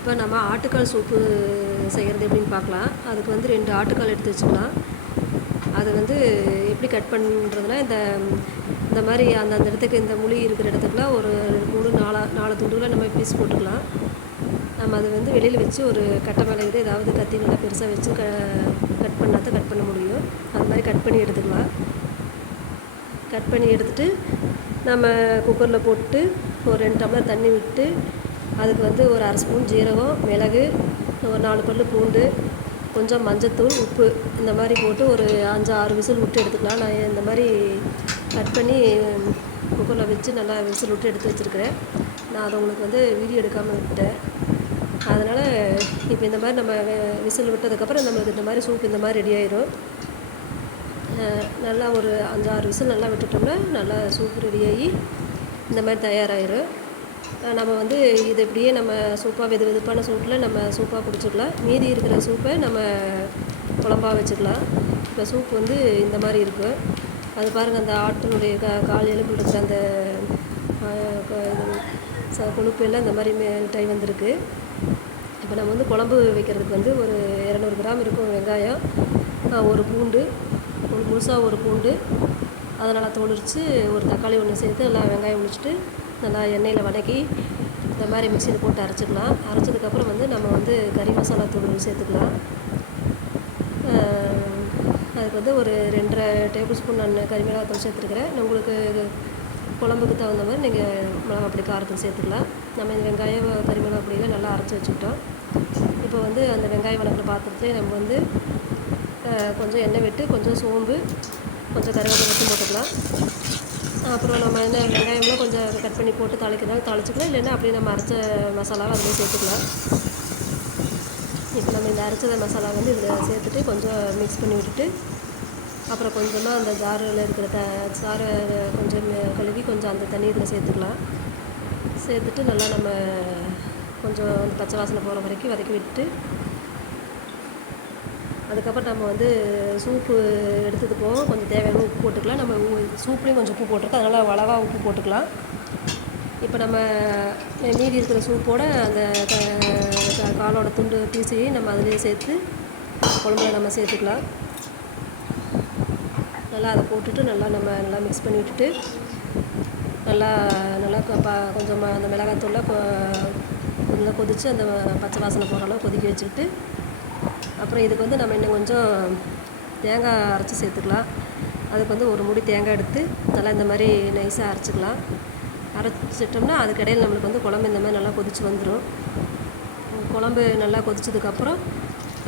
இப்போ நம்ம ஆட்டுக்கால் சூப்பு செய்கிறது எப்படின்னு பார்க்கலாம். அதுக்கு வந்து ரெண்டு ஆட்டுக்கால் எடுத்து வச்சுக்கலாம். அதை வந்து எப்படி கட் பண்ணுறதுனா இந்த இந்த மாதிரி அந்தந்த இடத்துக்கு இந்த முழி இருக்கிற இடத்துக்குலாம் ஒரு மூணு நாலா நாலு துண்டுகளை நம்ம பீஸ் போட்டுக்கலாம். நம்ம அதை வந்து வெளியில் வச்சு ஒரு கட்டை மேலே இது ஏதாவது கத்தி நல்லா பெருசாக வச்சு க கட் பண்ணால் தான் கட் பண்ண முடியும். அது மாதிரி கட் பண்ணி எடுத்துக்கலாம். கட் பண்ணி எடுத்துகிட்டு நம்ம குக்கரில் போட்டு ஒரு ரெண்டு டம்ளர் தண்ணி விட்டு அதுக்கு வந்து ஒரு அரை ஸ்பூன் ஜீரகம் மிளகு ஒரு நாலு பல் பூண்டு கொஞ்சம் மஞ்சத்தூள் உப்பு இந்த மாதிரி போட்டு ஒரு அஞ்சு ஆறு விசில் விட்டு எடுத்துக்கலாம். நான் இந்த மாதிரி கட் பண்ணி குக்கரில் வச்சு நல்லா விசில் விட்டு எடுத்து வச்சுருக்கிறேன். நான் அதை உங்களுக்கு வந்து வீடியோ எடுக்காமல் விட்டேன் அதனால் இப்போ இந்த மாதிரி நம்ம விசில் விட்டதுக்கப்புறம் நம்மளுக்கு இந்த மாதிரி சூப் இந்த மாதிரி ரெடி ஆயிடும் நல்லா ஒரு அஞ்சாறு விசில் நல்லா விட்டுட்டோம்னா நல்லா சூப் ரெடியாகி இந்த மாதிரி தயாராகிடும் நம்ம வந்து இது இப்படியே நம்ம சூப்பாக வெது வெதுப்பான சூட்டில் நம்ம சூப்பாக குடிச்சிக்கலாம். மீதி இருக்கிற சூப்பை நம்ம குழம்பாக வச்சுக்கலாம். இப்போ சூப் வந்து இந்த மாதிரி இருக்கும் அது பாருங்கள் அந்த ஆட்டினுடைய கா கால் எலும்பு இருக்கிற அந்த ச கொழுப்பு எல்லாம் இந்த மாதிரி டை வந்திருக்கு. இப்போ நம்ம வந்து குழம்பு வைக்கிறதுக்கு வந்து ஒரு இரநூறு கிராம் இருக்கும் வெங்காயம். ஒரு பூண்டு ஒரு முழுசாக ஒரு பூண்டு. அதை நல்லா ஒரு தக்காளி ஒன்று சேர்த்து எல்லாம் வெங்காயம் முடிச்சுட்டு நல்லா எண்ணெயில் வதக்கி இந்த மாதிரி மிக்சியில் போட்டு அரைச்சிக்கலாம். அரைச்சதுக்கப்புறம் வந்து நம்ம வந்து கறி மசாலா தூள் சேர்த்துக்கலாம். அதுக்கு வந்து ஒரு ரெண்டரை டேபிள் ஸ்பூன் நான் கறி மிளகாத்தூள் சேர்த்துருக்குறேன். உங்களுக்கு குழம்புக்கு தகுந்த மாதிரி நீங்கள் மிளகா பொடி காரத்துக்கு சேர்த்துக்கலாம். நம்ம இந்த வெங்காயம் கறி மிளகா பொடியெல்லாம் நல்லா அரைச்சி வச்சுக்கிட்டோம். இப்போ வந்து அந்த வெங்காய வளர்க்குற பாத்திரத்துலேயே நம்ம வந்து கொஞ்சம் எண்ணெய் விட்டு கொஞ்சம் சோம்பு கொஞ்சம் கருவேப்பிலை மட்டும் போட்டுக்கலாம். அப்புறம் நம்ம என்ன வெங்காயம்லாம் கொஞ்சம் கட் பண்ணி போட்டு தாளிக்கிறதால தாளிச்சிக்கலாம். இல்லைன்னா அப்படியே நம்ம அரைச்ச மசாலாவை அதில் சேர்த்துக்கலாம். இப்போ நம்ம இந்த அரைச்ச மசாலா வந்து இதில் சேர்த்துட்டு கொஞ்சம் மிக்ஸ் பண்ணி விட்டுட்டு அப்புறம் கொஞ்சமாக அந்த ஜாரில் இருக்கிற த சாரை கொஞ்சம் கழுவி கொஞ்சம் அந்த தண்ணி இதில் சேர்த்துக்கலாம். சேர்த்துட்டு நல்லா நம்ம கொஞ்சம் அந்த பச்சை வாசனை போகிற வரைக்கும் வதக்கி விட்டு அதுக்கப்புறம் நம்ம வந்து சூப்பு எடுத்ததுக்கும் கொஞ்சம் தேவையான போட்டுக்கலாம். நம்ம சூப்லேயும் கொஞ்சம் உப்பு போட்டிருக்கோம் அதனால் வளவாக உப்பு போட்டுக்கலாம். இப்போ நம்ம மீதி இருக்கிற சூப்போட அந்த காலோட துண்டு பீசையும் நம்ம அதிலேயே சேர்த்து குழம்புல நம்ம சேர்த்துக்கலாம். நல்லா அதை போட்டுட்டு நல்லா நம்ம நல்லா மிக்ஸ் பண்ணி விட்டுட்டு நல்லா நல்லா ப கொஞ்சம் அந்த மிளகாத்தூளை நல்லா கொதித்து அந்த பச்சை வாசனை போகிற அளவு கொதிக்க வச்சுக்கிட்டு அப்புறம் இதுக்கு வந்து நம்ம இன்னும் கொஞ்சம் தேங்காய் அரைச்சி சேர்த்துக்கலாம். அதுக்கு வந்து ஒரு முடி தேங்காய் எடுத்து நல்லா இந்த மாதிரி நைஸாக அரைச்சிக்கலாம். அரைச்சிட்டோம்னா அதுக்கு இடையில் நம்மளுக்கு வந்து குழம்பு இந்த மாதிரி நல்லா கொதித்து வந்துடும் குழம்பு நல்லா கொதிச்சதுக்கப்புறம்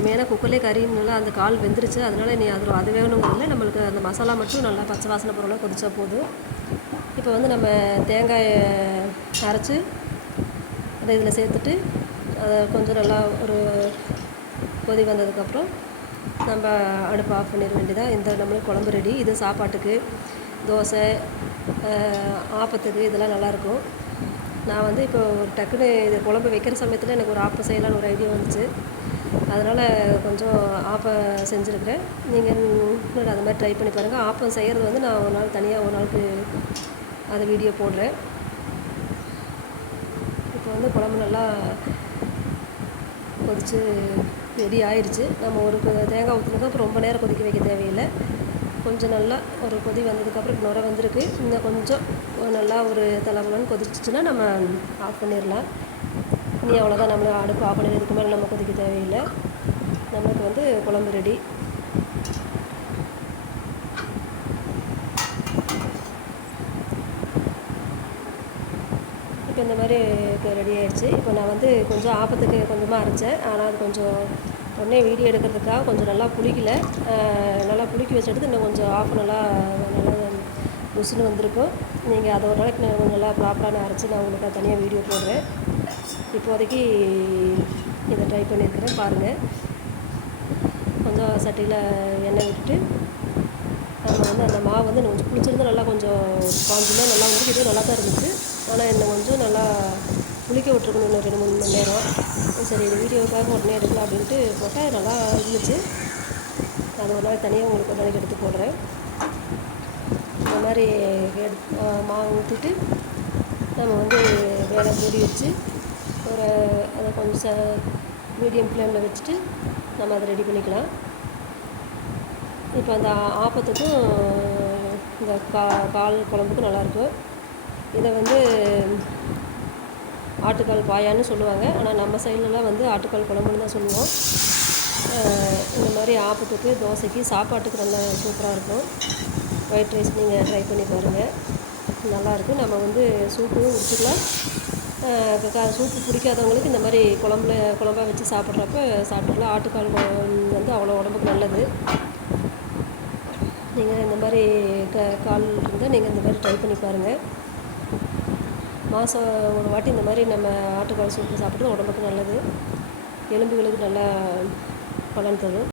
மெயினாக ஏன்னா குக்கர்லேயே கறி நல்லா அந்த கால் வெந்துருச்சு. அதனால் நீ அதில் அது வேணுங்கிறதுல நம்மளுக்கு அந்த மசாலா மட்டும் நல்லா பச்சை வாசனை பொருளாக கொதிச்சா போதும். இப்போ வந்து நம்ம தேங்காயை அரைச்சி அதை இதில் சேர்த்துட்டு அதை கொஞ்சம் நல்லா ஒரு கொதி வந்ததுக்கப்புறம் நம்ம அடுப்பு ஆஃப் பண்ணிட வேண்டியதாக இந்த நம்மளுக்கு குழம்பு ரெடி இது சாப்பாட்டுக்கு தோசை ஆப்பத்துக்கு இதெல்லாம் நல்லாயிருக்கும். நான் வந்து இப்போ ஒரு டக்குன்னு இது குழம்பு வைக்கிற சமயத்தில் எனக்கு ஒரு ஆப்பம் செய்யலான்னு ஒரு ஐடியா வந்துச்சு. அதனால் கொஞ்சம் ஆப்பம் செஞ்சுருக்கிறேன். நீங்கள் இன்னொரு அது மாதிரி ட்ரை பண்ணி பாருங்கள் ஆப்பம் செய்கிறது வந்து நான் ஒரு நாள் தனியாக ஒரு நாளுக்கு அதை வீடியோ போடுறேன். இப்போ வந்து குழம்பு நல்லா கொதித்து ரெடி ஆயிடுச்சு நம்ம ஒரு தேங்காய் ஊற்றுனதுக்கு ரொம்ப நேரம் கொதிக்க வைக்க தேவையில்லை. கொஞ்சம் நல்லா ஒரு கொதி வந்ததுக்கப்புறம் நுர வந்திருக்கு. இன்னும் கொஞ்சம் நல்லா ஒரு தலைமுறைன்னு கொதிச்சிச்சுன்னா நம்ம ஆஃப் பண்ணிடலாம். இனி அவ்வளோதான் நம்ம அடுப்பு ஆஃப் பண்ணி இதுக்கு மேலே நம்ம கொதிக்க தேவையில்லை. நமக்கு வந்து குழம்பு ரெடி. இப்போ இந்த மாதிரி ரெடி ஆகிடுச்சு இப்போ நான் வந்து கொஞ்சம் ஆப்பத்துக்கு கொஞ்சமாக அரைச்சேன். ஆனால் அது கொஞ்சம் உடனே வீடியோ எடுக்கிறதுக்காக கொஞ்சம் நல்லா புளிக்கல நல்லா புளிக்க வச்சு எடுத்து இன்னும் கொஞ்சம் ஆஃப் நல்லா நல்லா ருசின்னு வந்திருக்கும். நீங்கள் அதை ஒரு நாளைக்கு நான் கொஞ்சம் நல்லா ப்ராப்பராக நான் அரைச்சி நான் உங்களுக்கு தனியாக வீடியோ போடுறேன். இப்போதைக்கு இதை ட்ரை பண்ணியிருக்கிறேன் பாருங்கள் கொஞ்சம் சட்டியில் எண்ணெய் விட்டுட்டு நம்ம வந்து அந்த மாவு வந்து கொஞ்சம் குளிச்சிருந்து நல்லா கொஞ்சம் காஞ்சுலாம் நல்லா வந்து இது நல்லா தான் இருந்துச்சு. ஆனால் இன்னும் கொஞ்சம் நல்லா புளிக்க விட்ருக்கணும் இன்னும் ரெண்டு மூணு மணி நேரம். சரி இது வீடியோக்காக உடனே எடுக்கலாம் அப்படின்ட்டு போட்டால் நல்லா இருந்துச்சு. நான் ஒரு நாள் தனியாக உங்களுக்கு ஒரு நாளைக்கு எடுத்து போடுறேன். இந்த மாதிரி எடு மாவு ஊற்றிட்டு நம்ம வந்து வேலை மூடி வச்சு ஒரு அதை கொஞ்சம் ச மீடியம் ஃப்ளேமில் வச்சுட்டு நம்ம அதை ரெடி பண்ணிக்கலாம். இப்போ அந்த ஆப்பத்துக்கும் இந்த கா கால் குழம்புக்கும் நல்லாயிருக்கும் இதை வந்து ஆட்டுக்கால் பாயான்னு சொல்லுவாங்க. ஆனால் நம்ம சைட்லலாம் வந்து ஆட்டுக்கால் குழம்புன்னு தான் சொல்லுவோம். இந்த மாதிரி ஆப்பத்துக்கு தோசைக்கு சாப்பாட்டுக்கு நல்லா சூப்பராக இருக்கும். ஒயிட் ரைஸ் நீங்கள் ட்ரை பண்ணி பாருங்கள் நல்லாயிருக்கும். நம்ம வந்து சூப்பும் குடிச்சிக்கலாம் சூப்பு பிடிக்காதவங்களுக்கு இந்த மாதிரி குழம்புல குழம்பா வச்சு சாப்பிட்றப்ப சாப்பிட்டுக்கலாம். ஆட்டுக்கால் வந்து அவ்வளோ உடம்புக்கு நல்லது. நீங்கள் இந்த மாதிரி க கால் இருந்தால் நீங்கள் இந்த மாதிரி ட்ரை பண்ணி பாருங்கள் மாதம் ஒரு வாட்டி இந்த மாதிரி நம்ம ஆட்டுக்கால் சூப்பு சாப்பிட்றது உடம்புக்கு நல்லது. எலும்புகளுக்கு நல்லா பலன் தரும்.